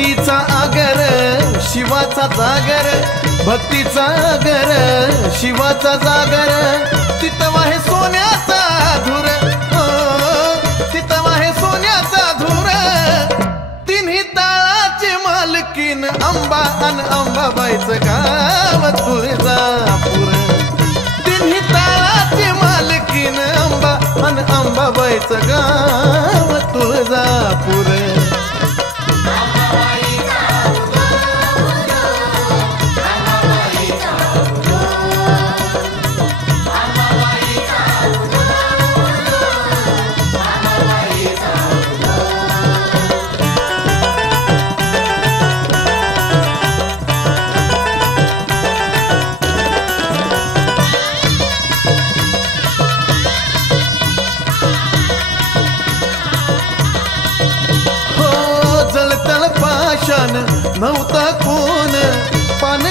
भक्तीचा आगर शिवाचा जागर, भक्तीचा आगर शिवाचा जागर, तिथं वाहे सोन्याचा धूर, तिथं वाहे सोन्याचा धूर, तिन्ही ताळाची मालकीन अंबा अन अंबाबाईचं गाव तुळजापूर, तिन्ही ताळाची मालकीन अंबा अन अंबाबाईचं गाव तुळजापूर. नव्हता कोण पान